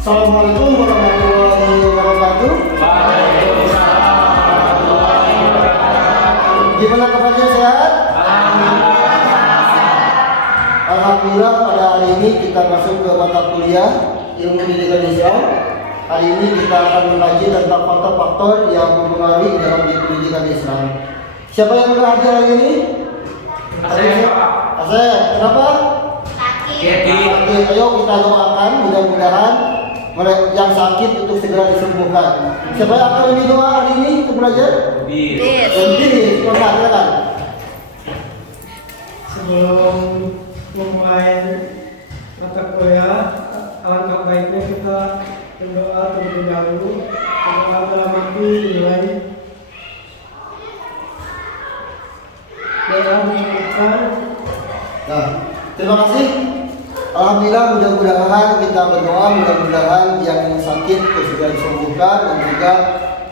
Assalamualaikum warahmatullahi wabarakatuh. Gimana kabarnya, sehat? Alhamdulillah, pada hari ini kita masuk ke mata kuliah Ilmu Pendidikan Islam. Hari ini kita akan mengkaji tentang faktor-faktor yang mempengaruhi dalam pendidikan Islam. Siapa yang hadir hari ini? Asep. Kenapa? Sakit. Ayo kita doakan, mudah-mudahan yang sakit untuk segera disembuhkan. Siapa yang akan lebih doa hari ini untuk belajar? Bis. Silakan. Sebelum memulai mata kuliah, alangkah baiknya kita berdoa terlebih dahulu. Berdoa dalam arti mulai doa mengucapkan. Nah, terima kasih. Alhamdulillah, mudah-mudahan kita berdoa, mudah-mudahan yang sakit segera disembuhkan dan juga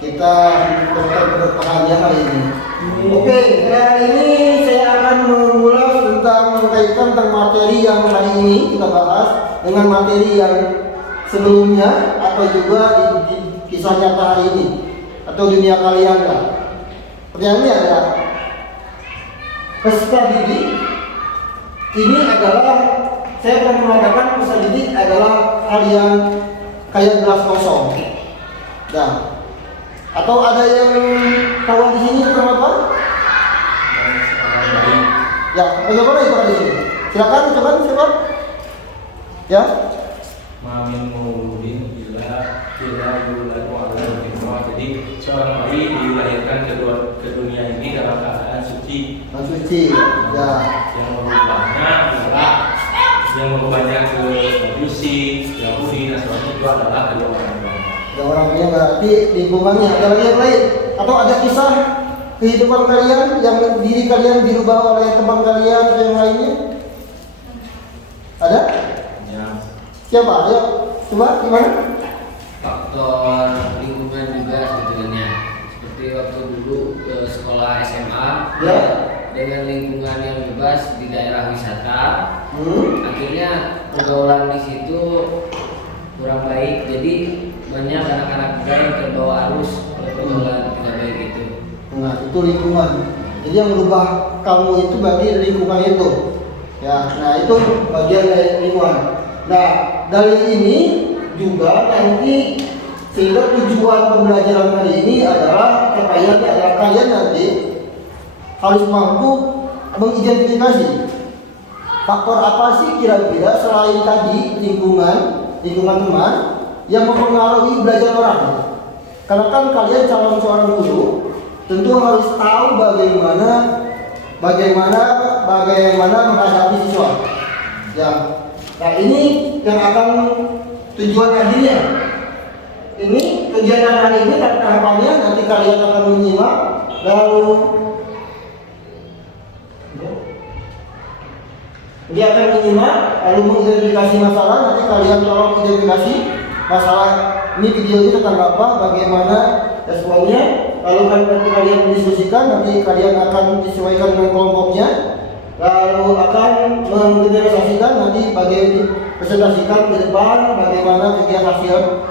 kita berbahagia hari ini. Oke, hari ini saya akan mengulas tentang materi yang hari ini kita bahas dengan materi yang sebelumnya atau juga di kisah nyata hari ini atau dunia kalian lah. Pertanyaannya adalah peserta didik ini adalah, saya akan mengatakan peserta didik adalah hal yang kayak gelas kosong. Nah, atau ada yang kawan di sini tentang apa? Ya, bagaimana itu di sini? Silakan, coba. Ya. Mamin mauludin bila yuladu ala fitnah. Jadi seorang bayi dilahirkan ke dunia ini dalam keadaan suci. Suci. Ya. Yang merubahnya adalah yang merubahnya ke Majusi, Yahudi, Nasrani itu adalah kedua orang tua. Ada orang yang berarti lingkungannya, ada lagi yang lain atau ada kisah kehidupan kalian yang diri kalian dirubah oleh teman kalian atau yang lainnya? Ada? Ya. Siapa? Ayo, coba gimana? Faktor lingkungan juga sebetulnya. Seperti waktu dulu ke sekolah SMA, Ya. Dengan lingkungan yang bebas di daerah wisata, akhirnya pergaulan di situ kurang baik. Jadi banyak anak-anak muda yang terbawa arus oleh pergaulan tidak baik itu. Nah, itu lingkungan. Jadi yang merubah kamu itu berarti lingkungan itu. Ya, nah itu bagian dari lingkungan. Nah, dari ini juga nanti sehingga tujuan pembelajaran hari ini adalah kalian nanti harus mampu mengidentifikasi faktor apa sih kira-kira selain tadi lingkungan teman yang mempengaruhi belajar orang. Karena kan kalian calon seorang guru tentu harus tahu bagaimana menghadapi siswa. Ya. Nah, ini yang akan tujuan akhirnya. Ini kegiatan hari ini tahapannya nanti kalian akan menyimak lalu dia akan menyimak lalu mengidentifikasi masalah. Nanti kalian tolong identifikasi masalah ini, video ini tentang apa, bagaimana responnya. Lalu nanti kalian mendiskusikan, nanti kalian akan disesuaikan dengan kelompoknya. Lalu akan menggeneralisasikan, nanti presentasikan ke depan bagaimana kegiatan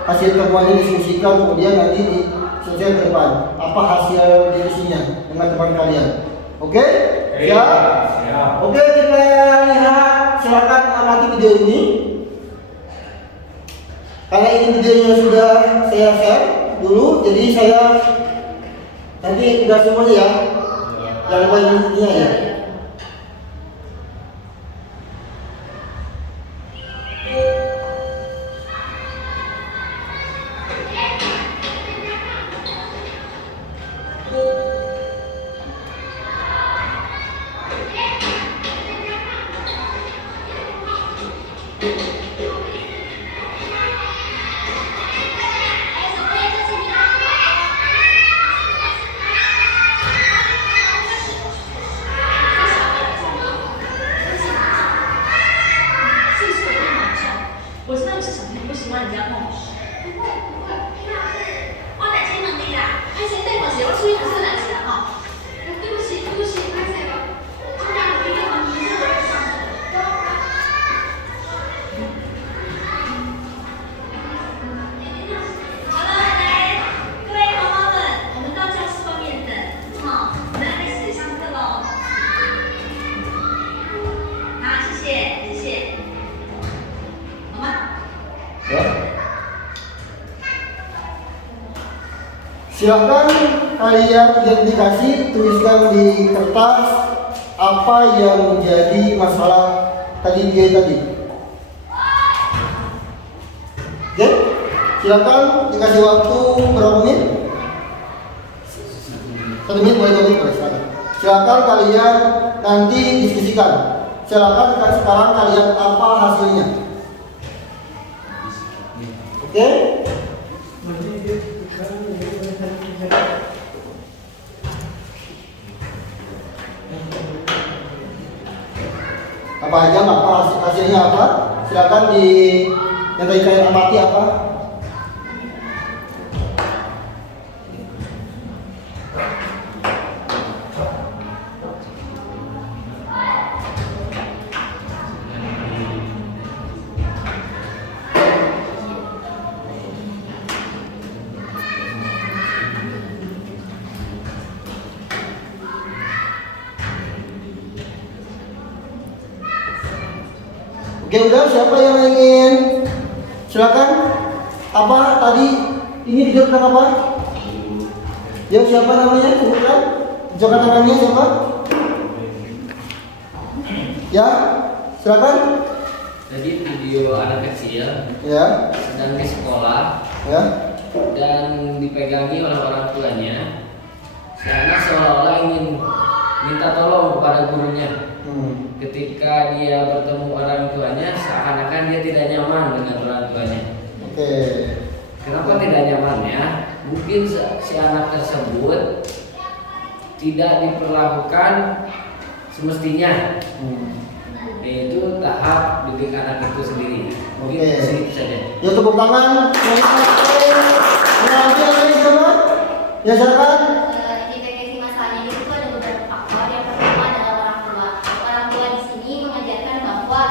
hasil temuannya diskusikan, kemudian nanti diselesaikan ke depan apa hasil diskusinya dengan teman kalian. Oke? Ya. Oke, kita lihat, silakan amati video ini. Karena ini videonya sudah saya share dulu, jadi saya nanti tidak semuanya ya, yang lainnya ya. Silakan kalian identifikasi, tuliskan di kertas apa yang menjadi masalah tadi tadi. Oke, silakan dikasih waktu berapa menit? 1 menit boleh silakan. Silakan kalian nanti diskusikan. Silakan sekarang kalian apa hasilnya. Oke? Apa aja apa hasilnya apa? Silakan yang tadi kalian amati apa? Oke, udah, siapa yang ingin? Silakan. Apa tadi ini dijelaskan apa? Ya, siapa namanya? Sebutkan. Jangan namanya siapa? Ya, silakan. Jadi video anak kecil Ya, sedang di sekolah ya. dan dipegangi oleh orang tuanya. Si anak seolah-olah ingin minta tolong kepada gurunya. Ketika dia bertemu orang tuanya, seakan-akan dia tidak nyaman dengan orang tuanya. Oke. Kenapa tidak nyamannya? Mungkin si anak tersebut tidak diperlakukan semestinya. Yaitu tahap didik anak itu sendiri. Mungkin Oke. itu saja. Ya, tepuk tangan. Ya, silakan. Identifikasi masalahnya itu ada beberapa faktor. Yang pertama adalah orang tua. Orang tua di sini mengajarkan bahwa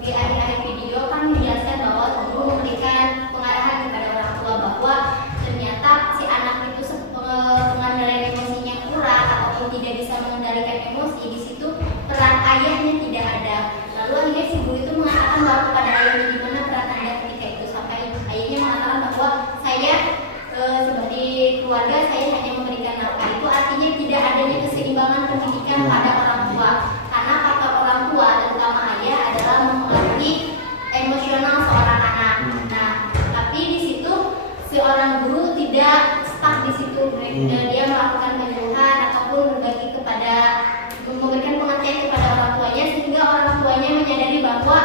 di akhir-akhir video kan menjelaskan bahwa guru memberikan pengarahan kepada orang tua bahwa ternyata si anak itu pengendalian emosinya kurang ataupun tidak bisa mengendalikan emosi. Di situ peran ayahnya tidak ada. Lalu akhirnya si guru itu mengatakan bahwa kepada ayahnya di mana peran anda ketika itu, sampai ayahnya mengatakan bahwa saya sebagai keluarga saya hanya memberikan nafkah. Itu artinya tidak adanya keseimbangan pendidikan pada orang tua, karena faktor orang tua terutama ayah adalah mempengaruhi emosional seorang anak. Nah, tapi di situ seorang guru tidak stuck di situ. Dia melakukan penyuluhan ataupun berbagi kepada, memberikan pengertian kepada orang tuanya sehingga orang tuanya menyadari bahwa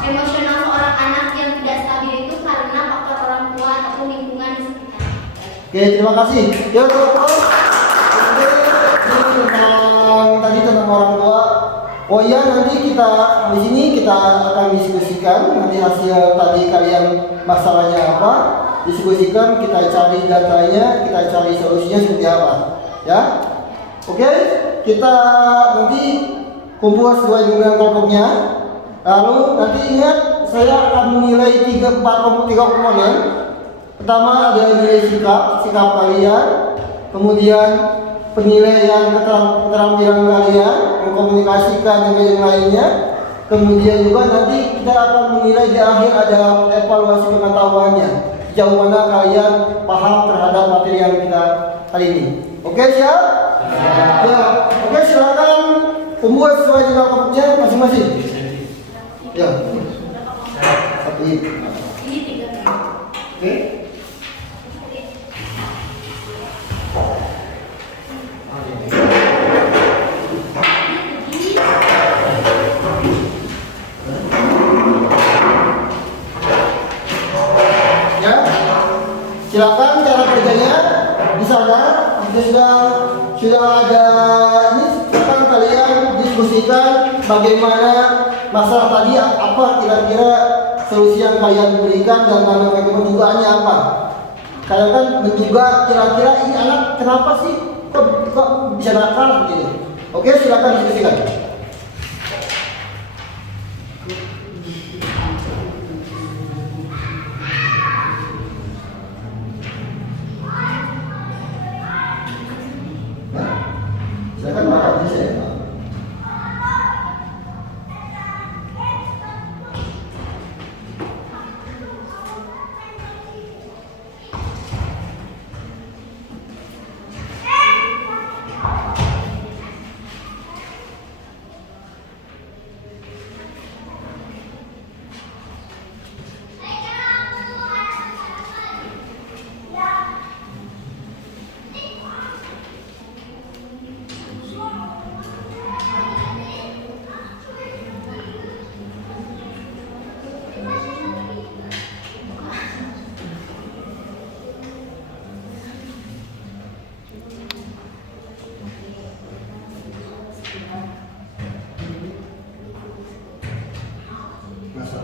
emosional seorang anak yang tidak stabil itu karena faktor orang tua ataupun lingkungan di sekitar. Oke, terima kasih. Ya, tentang orang tua. Oh iya, nanti kita di sini kita akan diskusikan nanti hasil tadi kalian masalahnya apa, diskusikan, kita cari datanya, kita cari solusinya seperti apa. Ya, oke, kita nanti kumpul sesuai dengan kelompoknya. Lalu nanti ingat, saya akan menilai 3 komponen. Pertama ada nilai sikap kalian, kemudian penilaian keterampilan kalian mengkomunikasikan dengan yang lainnya, kemudian juga nanti kita akan menilai di akhir ada evaluasi pengetahuannya, sejauh mana kalian paham terhadap materi yang kita kali ini. Oke, siap? Ya, oke, silakan kumpul sesuai dengan kelompoknya masing-masing. Ya. Ini 3. Oke. Ya. Silakan cara kerjanya di sana. Sudah ada ini, silakan kalian diskusikan bagaimana masalah tadi, apa kira-kira solusi yang kalian berikan dan bagaimana dugaannya apa. Kalian kan menduga kira-kira ini anak kenapa sih kok bisa nakal gitu. Oke, silakan diskusikan. Silakan Pak, bisa ya Pak.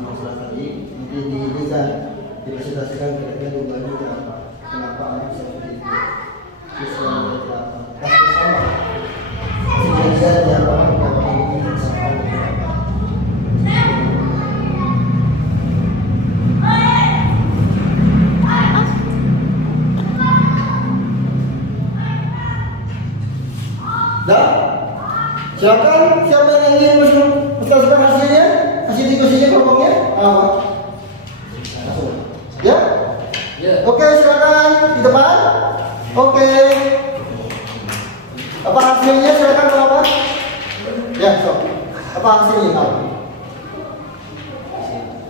masalah tadi nanti dilihat dipresentasikan kira-kira dugaannya itu apa, kenapa anak bisa seperti itu, siswa seperti apa, pasti sama. Sehingga dia paham bahwa ini disahkan apa. Dah, silakan siapa yang ingin menjelaskan hasilnya, hasil diskusinya kelompoknya apa? Ya? Ya. Oke, silakan di depan. Oke. Apa hasilnya silakan Bapak? Ya, so. Apa hasilnya Pak?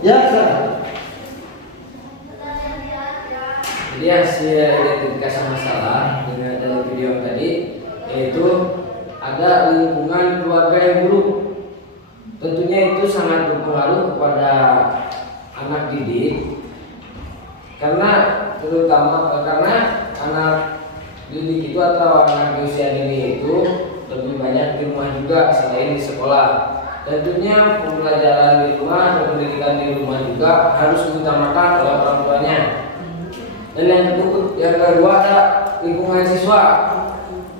Ya, silakan. Jadi hasil identifikasi masalah dengan dari video tadi yaitu ada lingkungan keluarga yang buruk. Tentunya itu sangat berpengaruh kepada anak didik karena anak didik itu atau anak di usia dini itu lebih banyak di rumah juga selain di sekolah. Tentunya pembelajaran di rumah dan pendidikan di rumah juga harus diutamakan oleh orang tuanya. Dan yang kedua ada lingkungan siswa,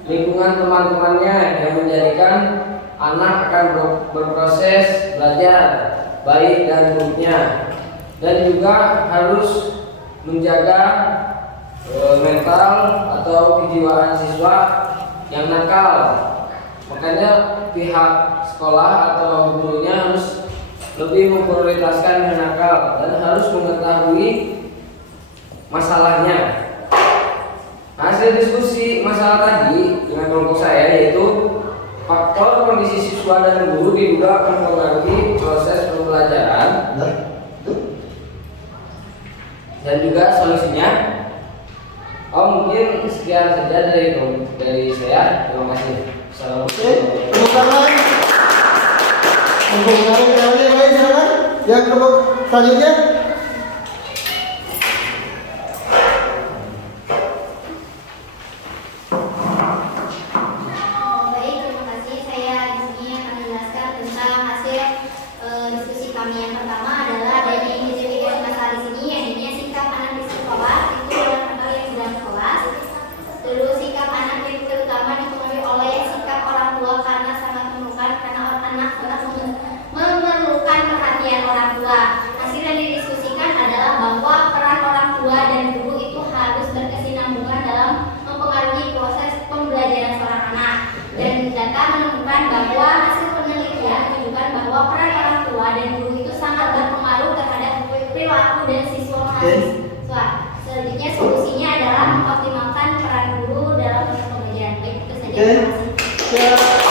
lingkungan teman-temannya yang menjadikan anak akan berproses belajar baik dan buruknya, dan juga harus menjaga mental atau kejiwaan siswa yang nakal. Makanya pihak sekolah atau gurunya harus lebih memprioritaskan yang nakal dan harus mengetahui masalahnya. Hasil diskusi masalah tadi dengan kelompok saya yaitu faktor kondisi siswa dan guru diduga mempengaruhi proses pembelajaran dan juga solusinya. Mungkin sekian saja dari saya. Terima kasih. Assalamualaikum. Tepuk tangan. Untuk yang lain silakan. Yang kelompok selanjutnya. Baik, terima kasih. Saya di sini akan menjelaskan tentang hasil diskusi kami. Yang pertama adalah dari identifikasi masalah di sini, yaitu sikap anak di sekolah itu dalam hal yang sedang kelas. Terus sikap anak itu terutama dipengaruhi oleh sikap orang tua karena sangat memerlukan anak sangat memerlukan perhatian orang tua. Hasil yang didiskusikan adalah bahwa peran orang tua dan guru itu harus berkesinambungan dalam mempengaruhi proses pembelajaran seorang anak. Dan data menemukan bahwa hasil penelitian menunjukkan bahwa peran orang tua dan guru itu sangat berpengaruh terhadap perilaku dan siswa mahasiswa. Selanjutnya solusinya adalah mengoptimalkan peran guru dalam proses pembelajaran. Baik, itu saja. Terima kasih.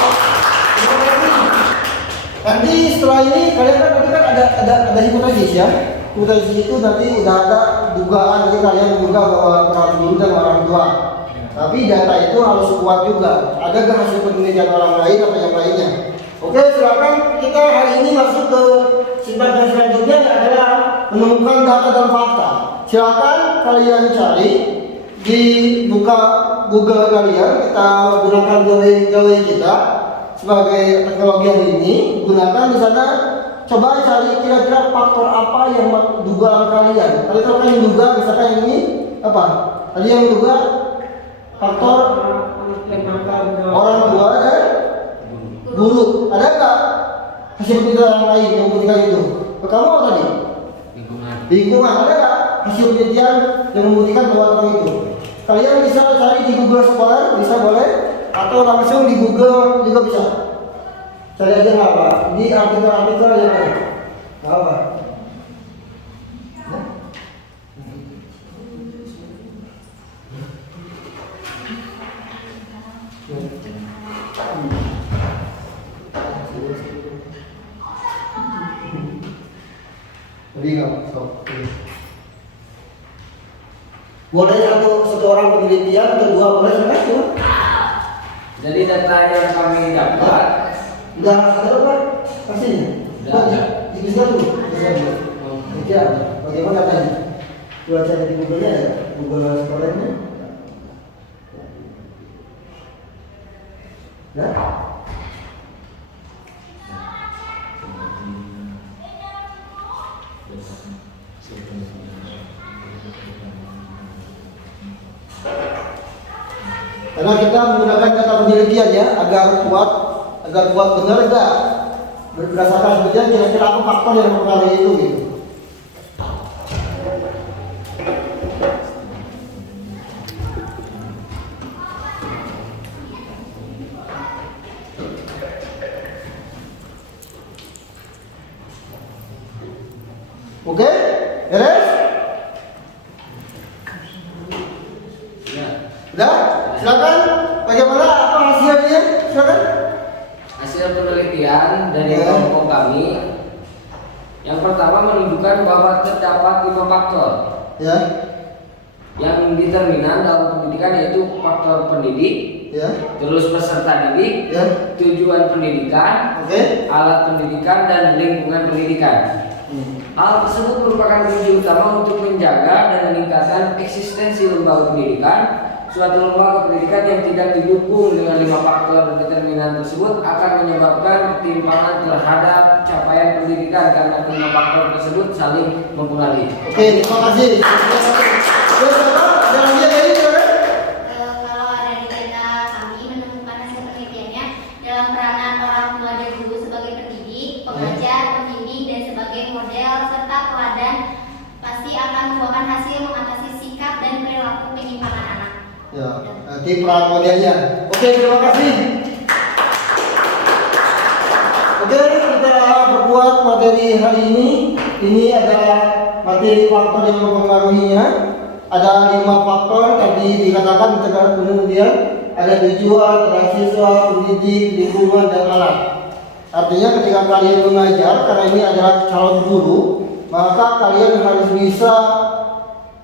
Nanti setelah ini kalian kan tadi kan ada hipotesis ya. Hipotesis itu nanti udah ada dugaan, nanti kalian menduga bahwa peran guru dan orang tua. Tapi data itu harus kuat juga. Ada nggak hasil penelitian orang lain atau yang lainnya? Oke, silakan kita hari ini masuk ke segmen selanjutnya yang adalah menemukan data dan fakta. Silakan kalian cari di buka Google kalian. Kita gunakan gawe kita sebagai teknologi hari ini. Gunakan di sana. Coba cari kira-kira faktor apa yang dugaan kalian. Tadi kalau kalian menduga, misalkan yang ini apa? Tadi yang menduga faktor orang tua dan guru. Ada nggak hasil penelitian lain yang membuktikan itu? Kamu apa tadi? Lingkungan. Ada nggak hasil penelitian yang membuktikan bahwa tentang itu? Kalian bisa cari di Google Scholar, bisa boleh, atau langsung di Google juga bisa. Cari aja nggak apa? Di artikel-artikel yang ada. Nggak apa? Ya? Jadi nggak boleh satu orang penelitian atau dua boleh kan? Jadi data yang kami dapat Udah ada apa? Pastinya. Udah ada. Dikisah dulu. Bagaimana tadi? Coba cari di Google-nya ya. Google Scholar-nya. Nah. Karena kita menggunakan kata penelitian ya agar kuat benar enggak berdasarkan penelitian kira-kira apa faktor yang mempengaruhi itu gitu. Oke, beres? Ya. Udah? Silakan. Bagaimana apa hasilnya? Silakan. Hasil penelitian dari Ya. kelompok kami yang pertama menunjukkan bahwa terdapat 5 faktor Ya, yang determinan dalam pendidikan, yaitu faktor pendidik, ya, terus peserta didik, ya. tujuan pendidikan, Oke. alat pendidikan, dan lingkungan pendidikan. Hal tersebut merupakan kunci utama untuk menjaga dan meningkatkan eksistensi lembaga pendidikan. Suatu lembaga pendidikan yang tidak didukung dengan 5 faktor determinan tersebut akan menyebabkan ketimpangan terhadap capaian pendidikan karena 5 faktor tersebut saling mempengaruhi. Oke, terima kasih. Terus apa? Ada lagi yang lain, silakan. Kalau ada di data kami menemukan hasil penelitiannya dalam peranan orang tua dan guru sebagai pendidik, pengajar, pembimbing, dan sebagai model serta teladan pasti akan membuahkan hasil mengatasi sikap dan perilaku penyimpangan anak. Ya, nanti peran modelnya. Oke, terima kasih. Oke, kita berbuat materi hari ini. Ini adalah materi faktor yang mempengaruhinya. Ada 5 faktor tadi dikatakan kemudian ada tujuan, ada siswa, pendidik, lingkungan, dan alat. Artinya ketika kalian mengajar, karena ini adalah calon guru, maka kalian harus bisa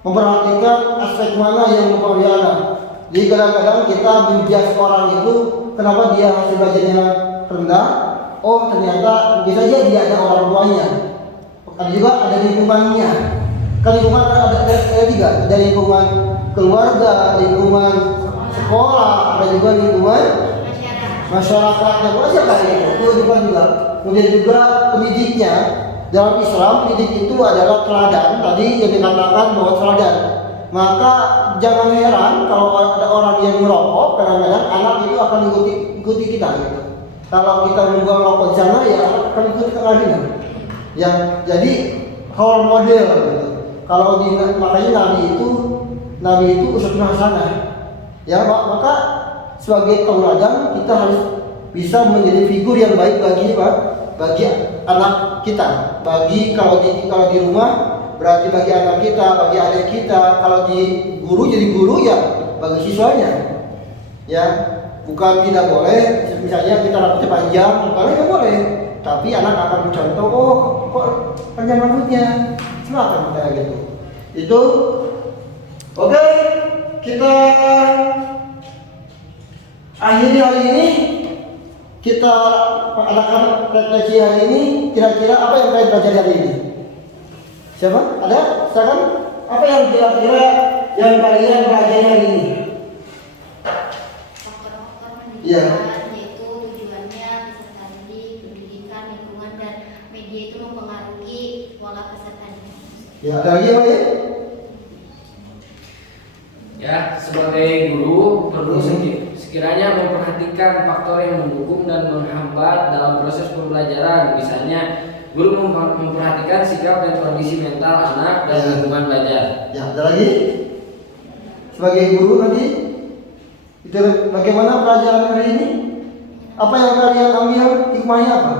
memperhatikan aspek mana yang mempengaruhi anak. Jadi kadang-kadang kita menjudge orang itu kenapa dia hasil belajarnya rendah. Oh ternyata bisa saja dia ada orang tuanya. Ada juga ada lingkungannya. Kan lingkungan ada 3, ada lingkungan keluarga, lingkungan sekolah, ada juga lingkungan masyarakat yang masyarakat itu juga. Kemudian juga pendidiknya. Dalam Islam pendidik itu adalah teladan. Tadi yang dikatakan bahwa teladan. Maka jangan heran kalau ada orang yang merokok, kadang-kadang anak itu akan ikuti kita gitu. Kalau kita membuang rokok di sana ya akan ikuti lagi. Ya, jadi role model gitu. Kalau makanya Nabi itu uswatun hasanah. Ya, maka sebagai tauladan kita harus bisa menjadi figur yang baik bagi anak kita. Bagi kalau di rumah berarti bagi anak kita, bagi adik kita. Kalau di guru jadi guru ya bagi siswanya. Ya, bukan tidak boleh misalnya kita rambutnya panjang, kalau nggak boleh. Tapi anak akan mencontoh, oh kok panjang rambutnya, silakan kayak gitu. Itu oke, kita akhiri hari ini. Kita anak-anak refleksi hari ini, kira-kira apa yang kalian pelajari hari ini? Siapa? Ada? Silakan. Apa yang kira-kira yang kalian pelajari hari ini? Faktor-faktor Iya. pendidikan yaitu tujuannya, peserta didik, pendidikan, lingkungan, dan media itu mempengaruhi pola peserta didik. Ya, ada lagi apa ya? Ya, sebagai guru perlu sekiranya memperhatikan faktor yang mendukung dan menghambat dalam proses pembelajaran. Misalnya, guru memperhatikan sikap dan kondisi mental anak dan lingkungan belajar. Ya, ada lagi? Sebagai guru nanti, itu bagaimana pelajaran hari ini? Apa yang kalian ambil hikmahnya apa?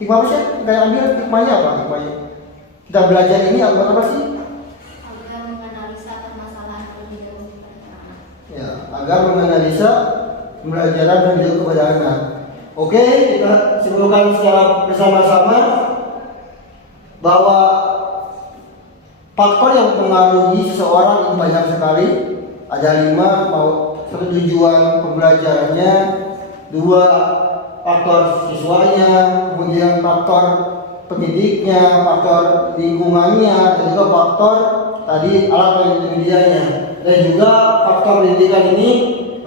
Hikmah apa sih? Kalian ambil hikmahnya apa? Hikmahnya? Kita belajar ini apa sih? Agar menganalisa permasalahan terlebih dahulu kepada anak. Ya, agar menganalisa pembelajaran dan juga kepada anak. Oke, kita simpulkan secara bersama-sama bahwa faktor yang mempengaruhi seseorang itu banyak sekali. Ada 5, satu tujuan pembelajarannya, 2 faktor siswanya, kemudian faktor pendidiknya, faktor lingkungannya, dan juga faktor tadi alat pendidikannya. Dan juga faktor pendidikan ini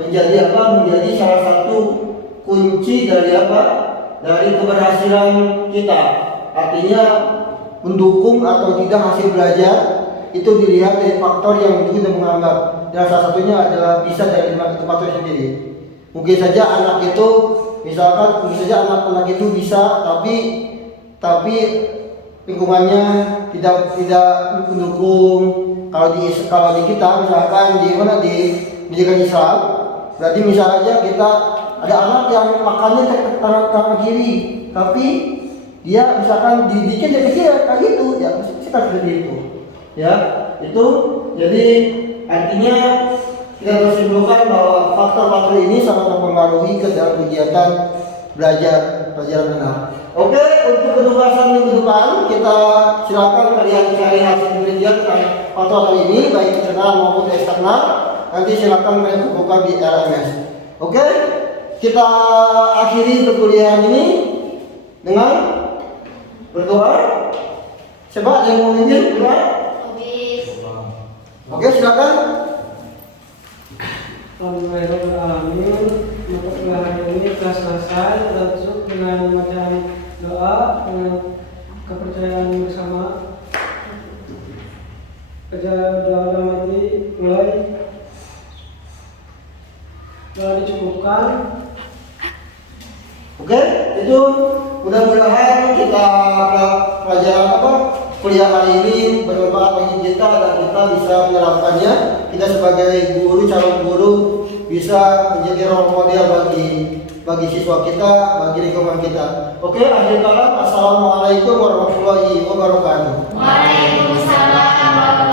menjadi menjadi salah satu kunci dari dari keberhasilan kita. Artinya mendukung atau tidak hasil belajar itu dilihat dari faktor yang kita menganggap. Dan salah satunya adalah bisa dari faktor sendiri. Mungkin saja anak itu, misalkan mungkin saja anak-anak itu bisa, tapi lingkungannya tidak mendukung. Kalau di kita misalkan di pendidikan Islam, berarti misalnya kita ada anak yang makannya ke tangan kiri, tapi dia misalkan didikit dari kiri kayak gitu, ya kita seperti itu. Ya, itu jadi artinya kita harus simpulkan bahwa faktor-faktor ini sangat mempengaruhi ke dalam kegiatan pelajaran anak. Oke, untuk penugasan minggu depan kita silakan kalian cari hasil penelitian tentang faktor ini baik internal maupun eksternal. Nanti silakan kalian buka di LMS. Oke, kita akhiri perkuliahan ini dengan berdoa. Coba yang mau izin berdoa. Oke, silakan. Alhamdulillahirobbilalamin. Maka perkuliahan ini telah selesai. Kita tutup dengan macam doa dengan kepercayaan bersama. Kerja doa dalam hati mulai. Telah dicukupkan. Oke, itu mudah-mudahan kita pelajaran kuliah hari ini bermanfaat bagi kita dan kita bisa menerapkannya. Kita sebagai guru, calon guru bisa menjadi role model bagi siswa kita, bagi lingkungan kita. Oke, akhir kalam, assalamualaikum warahmatullahi wabarakatuh. Waalaikumsalam warahmatullahi wabarakatuh.